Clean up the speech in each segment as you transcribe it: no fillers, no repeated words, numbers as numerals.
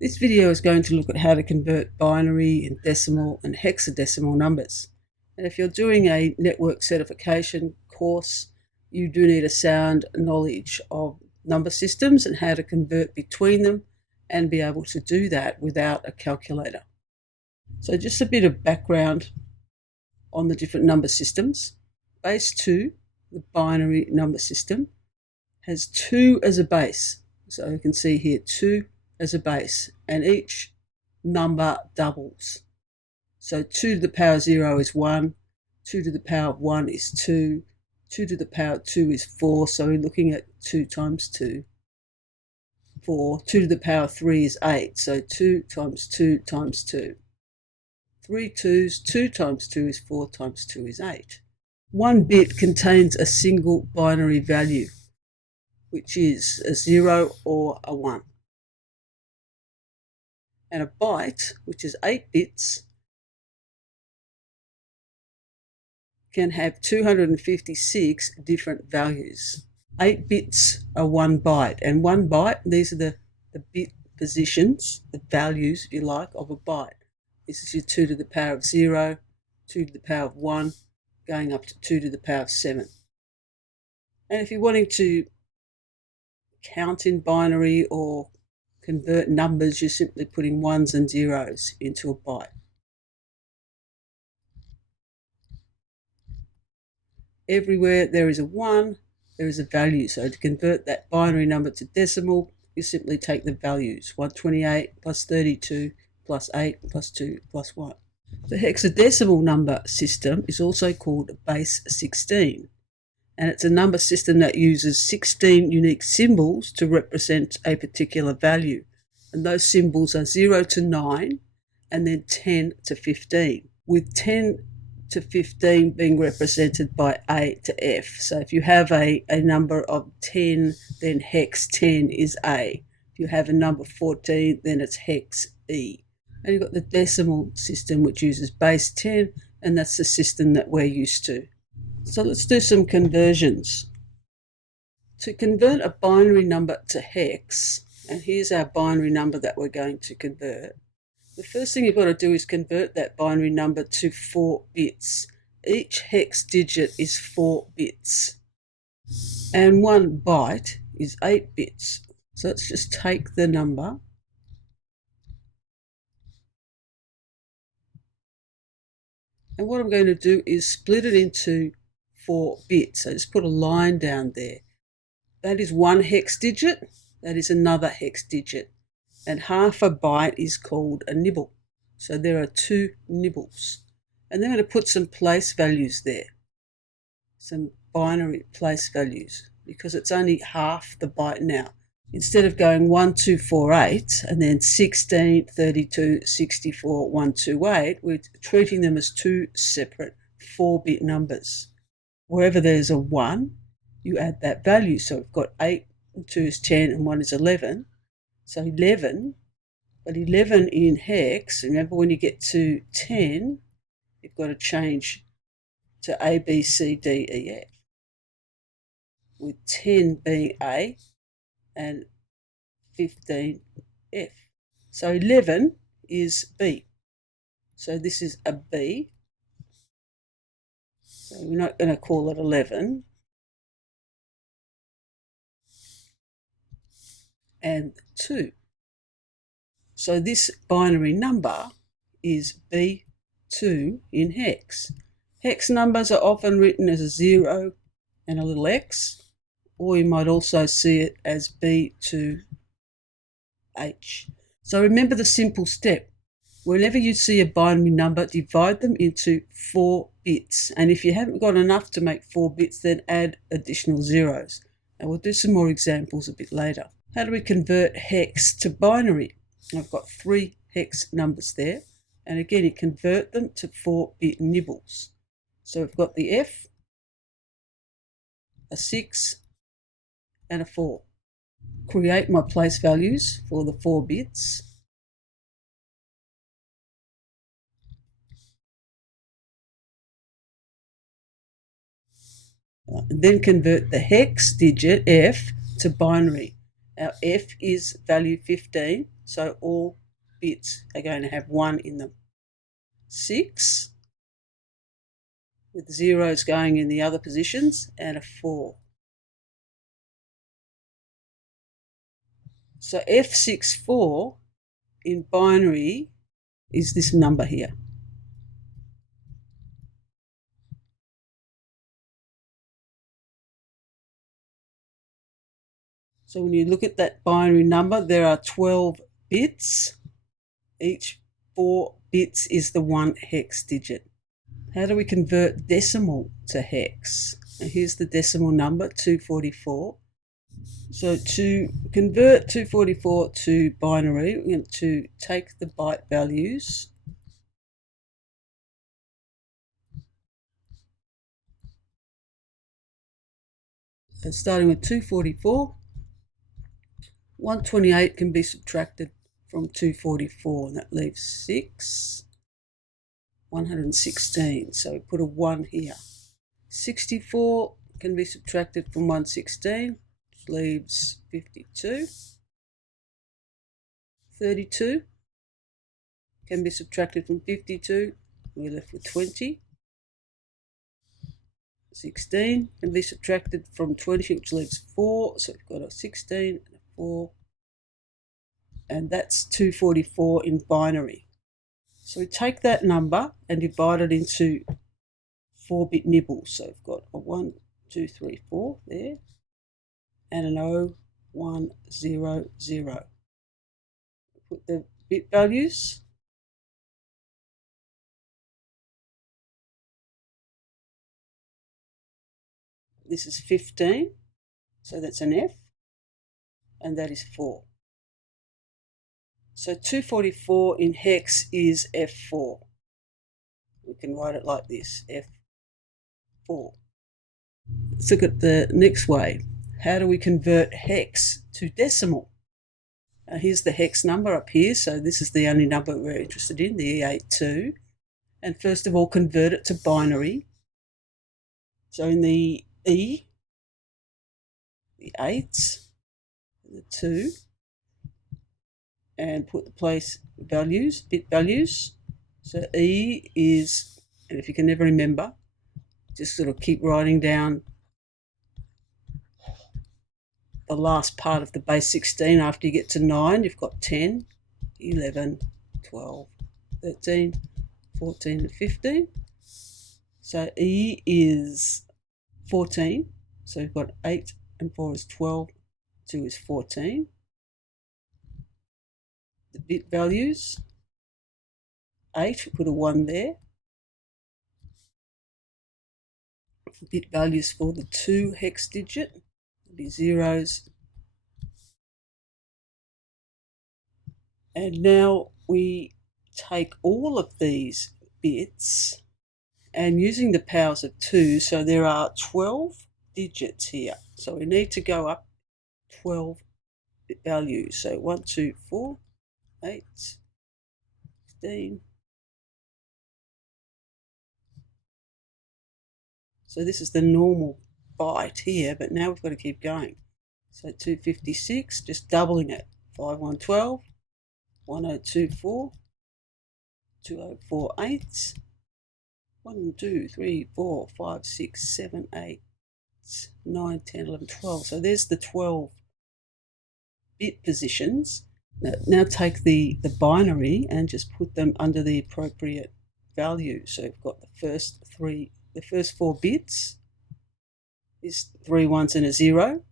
This video is going to look at how to convert binary and decimal and hexadecimal numbers. And if you're doing a network certification course, you do need a sound knowledge of number systems and how to convert between them and be able to do that without a calculator. So just a bit of background on the different number systems. Base 2, the binary number system, has 2 as a base. So you can see here 2 as a base, and each number doubles. So 2 to the power of 0 is 1, 2 to the power of 1 is 2, 2 to the power of 2 is 4, so we're looking at 2 times 2, 4, 2 to the power of 3 is 8, so 2 times 2 times 2. 3 2's, 2 times 2 is 4 times 2 is 8. One bit contains a single binary value, which is a 0 or a 1. And a byte, which is 8 bits, can have 256 different values. 8 bits are 1 byte, and 1 byte, these are the bit positions, the values, if you like, of a byte. This is your 2 to the power of 0, 2 to the power of 1, going up to 2 to the power of 7. And if you're wanting to count in binary or convert numbers, you're simply putting 1s and 0s into a byte. Everywhere there is a 1, there is a value. So to convert that binary number to decimal, you simply take the values, 128 plus 32 plus 8 plus 2 plus 1. The hexadecimal number system is also called base 16. And it's a number system that uses 16 unique symbols to represent a particular value. And those symbols are 0 to 9 and then 10 to 15, with 10 to 15 being represented by A to F. So if you have a number of 10, then hex 10 is A. If you have a number 14, then it's hex E. And you've got the decimal system, which uses base 10, and that's the system that we're used to. So let's do some conversions. To convert a binary number to hex, and here's our binary number that we're going to convert, the first thing you've got to do is convert that binary number to 4 bits. Each hex digit is 4 bits. And 1 byte is 8 bits. So let's just take the number and what I'm going to do is split it into 4 bits. So just put a line down there. That is 1 hex digit. That is another hex digit. And half a byte is called a nibble. So there are 2 nibbles. And then I'm going to put some place values there. Some binary place values, because it's only half the byte now. Instead of going 1, 2, 4, 8, and then 16, 32, 64, 1, 2, 8, we're treating them as 2 separate 4-bit numbers. Wherever there's a 1, you add that value. So we've got 8 and 2 is 10 and 1 is 11. So 11, but 11 in hex, remember when you get to 10, you've got to change to A, B, C, D, E, F, with 10 being A and 15 F. So 11 is B. So this is a B. So we're not going to call it 11. And 2. So this binary number is B2 in hex. Hex numbers are often written as a 0 and a little x, or you might also see it as B2H. So remember the simple step. Whenever you see a binary number, divide them into 4 bits. And if you haven't got enough to make 4 bits, then add additional zeros. And we'll do some more examples a bit later. How do we convert hex to binary? I've got 3 hex numbers there. And again, you convert them to 4-bit nibbles. So we've got the F, a 6, and a 4. Create my place values for the 4 bits. And then convert the hex digit F to binary. Our F is value 15, so all bits are going to have 1 in them. 6, with zeros going in the other positions, and a 4. So F64 in binary is this number here. So when you look at that binary number, there are 12 bits. Each 4 bits is the 1 hex digit. How do we convert decimal to hex? Now here's the decimal number, 244. So to convert 244 to binary, we're going to take the byte values and starting with 244, 128 can be subtracted from 244, and that leaves 6, 116. So we put a 1 here. 64 can be subtracted from 116, which leaves 52. 32 can be subtracted from 52, we're left with 20. 16 can be subtracted from 20, which leaves 4, so we've got a 16 and a 4, and that's 244 in binary. So we take that number and divide it into 4-bit nibbles. So we've got a 1, 2, 3, 4 there, and an 0, 1, 0, 0. Put the bit values. This is 15, so that's an F, and that is 4. So 244 in hex is F4. We can write it like this, F4. Let's look at the next way. How do we convert hex to decimal? Here's the hex number up here, so this is the only number we're interested in, the E82. And first of all, convert it to binary. So in the E, the 8, the 2, and put the place values, bit values. So E is, and if you can never remember, just sort of keep writing down the last part of the base 16. After you get to 9, you've got 10, 11, 12, 13, 14, and 15. So E is 14. So we've got 8 and 4 is 12, 2 is 14. The bit values, 8, we put a 1 there. Bit values for the 2 hex digit will be zeros. And now we take all of these bits and using the powers of 2, so there are 12 digits here. So we need to go up 12 bit values. So 1, 2, 4, 8, 16. So this is the normal byte here, but now we've got to keep going. So 256, just doubling it. 5112, 1024, 2048, 1, 2, 3, 4, 5, 6, 7, 8, 9, 10, 11, 12. So there's the 12 bit positions. Now take the binary and just put them under the appropriate value. So we've got the first 4 bits is 3 1s and a 0.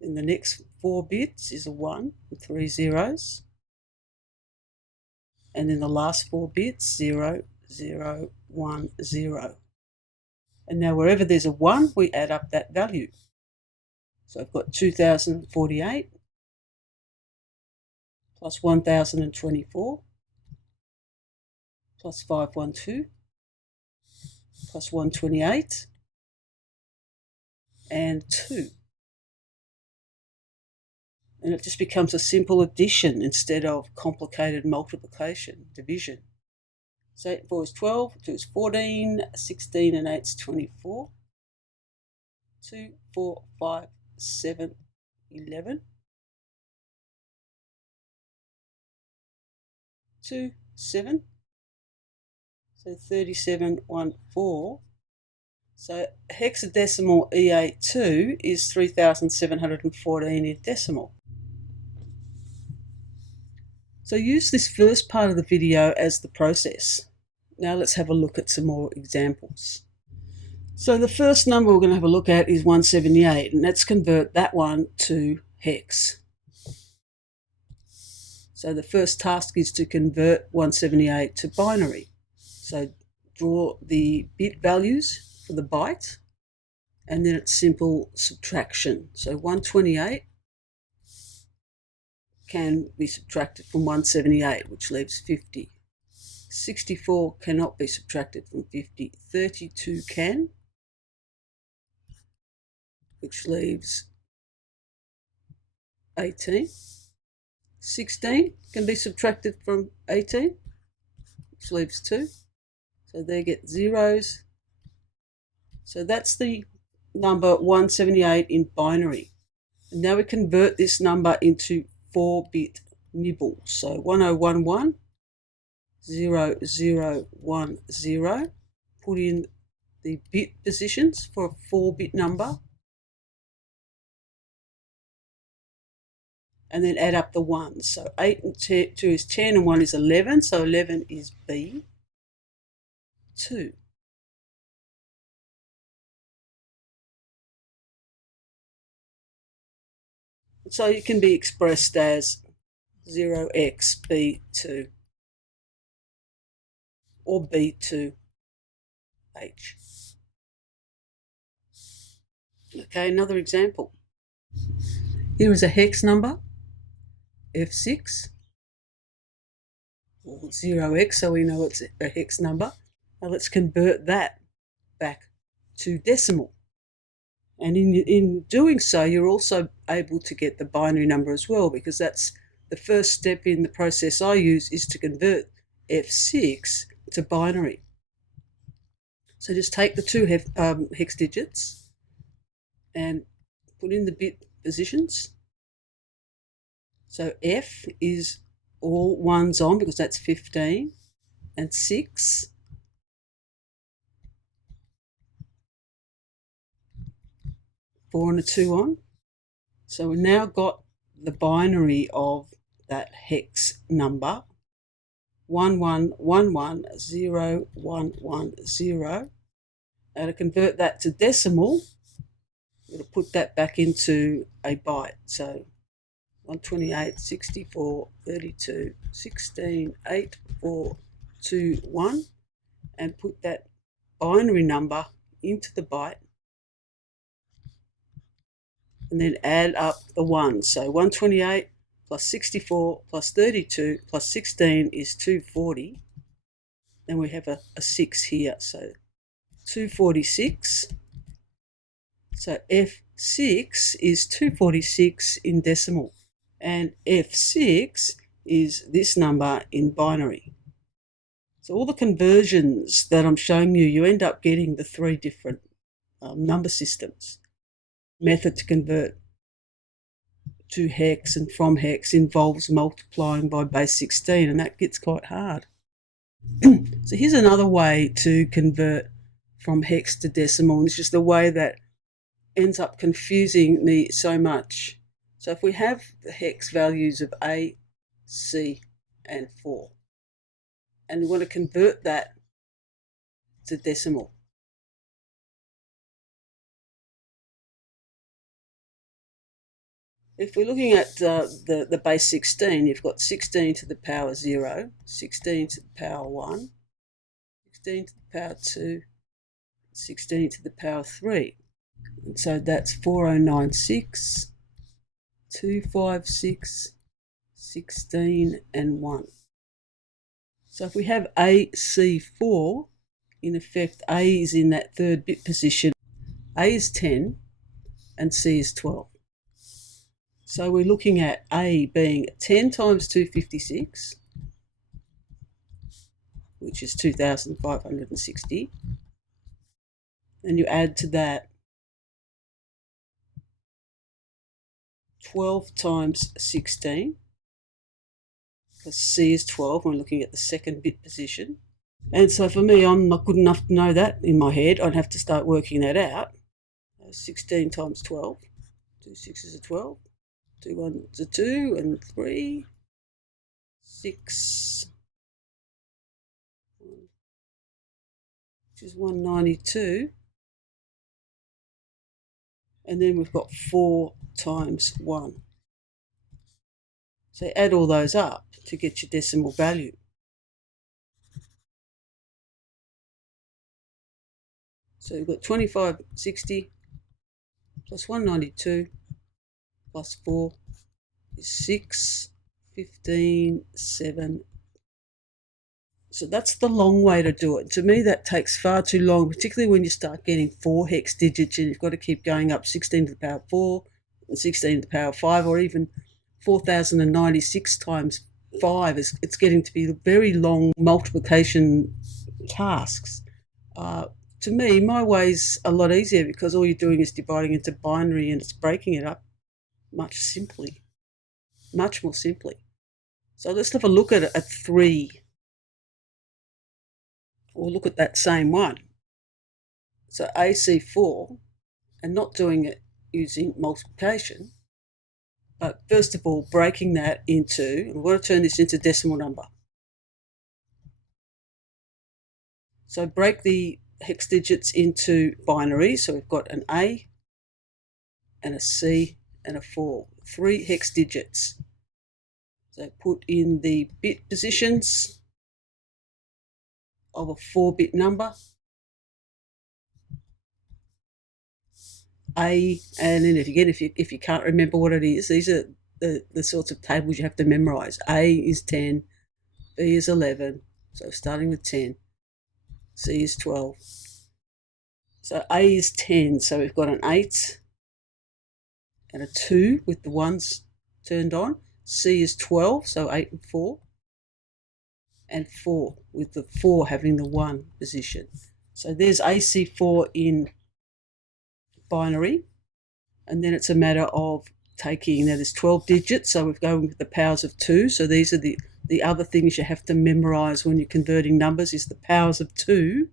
And the next 4 bits is a 1 and 3 zeros. And then the last 4 bits, 0, 0, 1, 0. And now wherever there's a 1, we add up that value. So I've got 2048 plus 1024 plus 512 plus 128 and 2. And it just becomes a simple addition instead of complicated multiplication, division. So 8 and 4 is 12, 2 is 14, 16 and 8 is 24, 2, 4, 5, 7, 11, 37. So 3714. So hexadecimal E82 is 3714 in decimal. So use this first part of the video as the process. Now let's have a look at some more examples. So the first number we're going to have a look at is 178, and let's convert that one to hex. So the first task is to convert 178 to binary. So draw the bit values for the byte, and then it's simple subtraction. So 128 can be subtracted from 178, which leaves 50. 64 cannot be subtracted from 50. 32 can, which leaves 18. 16 can be subtracted from 18, which leaves 2. So they get zeros. So that's the number 178 in binary. And now we convert this number into 4-bit nibbles. So 1011, 0010. Put in the bit positions for a 4-bit number. And then add up the ones. So 8 and 2 is 10 and 1 is 11. So 11 is B2. So it can be expressed as 0xB2 or B2H. Okay, another example. Here is a hex number, F6, or 0x, so we know it's a hex number. Now let's convert that back to decimal. And in doing so, you're also able to get the binary number as well, because that's the first step in the process I use, is to convert F6 to binary. So just take the two hex digits and put in the bit positions. So F is all ones on, because that's 15, and 6. Four and a 2 on. So we've now got the binary of that hex number, 11110110. Now to convert that to decimal, we're going to put that back into a byte. So 128, 64, 32, 16, 8, 4, 2, 1, and put that binary number into the byte. And then add up the ones. So 128 plus 64 plus 32 plus 16 is 240. Then we have a 6 here, so 246. So F6 is 246 in decimal, and F6 is this number in binary. So all the conversions that I'm showing you, you end up getting the 3 different number systems. Method to convert to hex and from hex involves multiplying by base 16, and that gets quite hard. So here's another way to convert from hex to decimal, and it's just the way that ends up confusing me so much. So if we have the hex values of A, C, and 4, and we want to convert that to decimal, if we're looking at the base 16, you've got 16 to the power 0, 16 to the power 1, 16 to the power 2, 16 to the power 3. And so that's 4096, 256, 16, and 1. So if we have AC4, in effect A is in that 3rd bit position. A is 10 and C is 12. So we're looking at A being 10 times 256, which is 2,560. And you add to that 12 times 16, because C is 12. We're looking at the second bit position. And so for me, I'm not good enough to know that in my head. I'd have to start working that out. 16 times 12. 2 6s are 12. 2 1s are 2 and 3. 6, which is 192. And then we've got 4 times 1. So add all those up to get your decimal value. So you've got 2560 plus 192 plus 4 is 6, 15, 7. So that's the long way to do it. To me, that takes far too long, particularly when you start getting 4 hex digits and you've got to keep going up 16 to the power 4 and 16 to the power 5, or even 4096 times 5. It's getting to be very long multiplication tasks. To me, my way's a lot easier because all you're doing is dividing into binary and it's breaking it up much more simply. So let's have a look at 3. Or look at that same one. So AC4, and not doing it using multiplication, but first of all breaking that into, and we're going to turn this into decimal number. So break the hex digits into binary. So we've got an A and a C and a 4. 3 hex digits. So put in the bit positions of a 4-bit number, A, and then if you can't remember what it is, these are the sorts of tables you have to memorize. A is 10, B is 11, so starting with 10, C is 12. So A is 10, so we've got an 8 and a 2 with the ones turned on. C is 12, so 8 and 4. And 4, with the 4 having the 1 position. So there's AC4 in binary, and then it's a matter of taking, now there's 12 digits, so we're going with the powers of 2. So these are the other things you have to memorize when you're converting numbers, is the powers of 2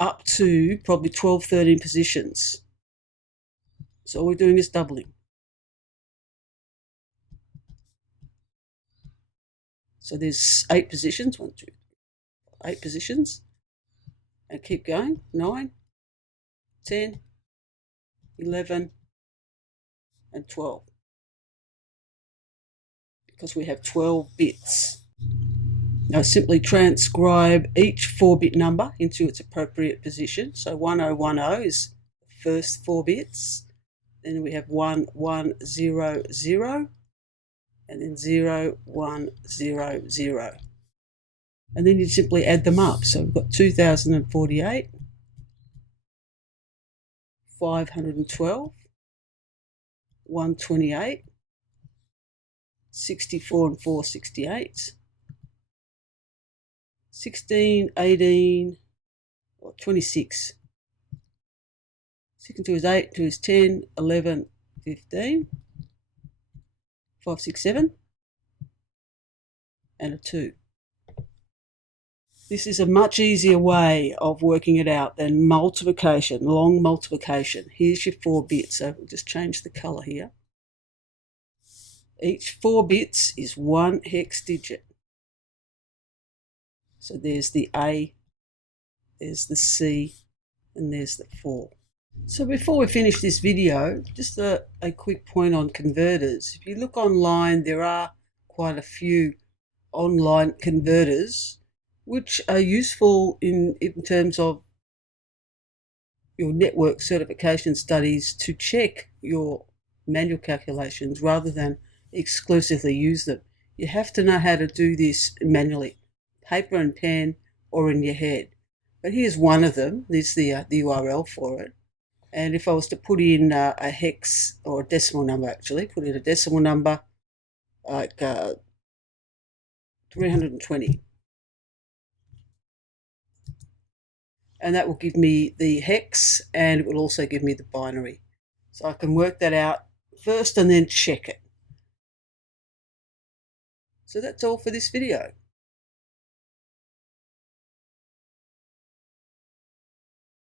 up to probably 12, 13 positions. So all we're doing is doubling. So there's 8 positions, 1, 2, 8 positions, and keep going, 9, 10, 11, and 12, because we have 12 bits. Now simply transcribe each 4-bit number into its appropriate position. So 1010 is the first 4 bits, then we have 1100, and then 0100. And then you simply add them up. So we've got 2048, 512, 128, 64 and 4, 68, 16, 18, or 26. 6 and 2 is 8, 2 is 10, 11, 15, 5, 6, 7, and a 2. This is a much easier way of working it out than multiplication, long multiplication. Here's your 4 bits. So we'll just change the colour here. Each 4 bits is 1 hex digit. So there's the A, there's the C, and there's the 4. So before we finish this video, just a quick point on converters. If you look online, there are quite a few online converters which are useful in terms of your network certification studies to check your manual calculations rather than exclusively use them. You have to know how to do this manually, paper and pen or in your head. But here's one of them. There's the URL for it. And if I was to put in a hex, or a decimal number actually, put in a decimal number like 320. And that will give me the hex, and it will also give me the binary. So I can work that out first and then check it. So that's all for this video.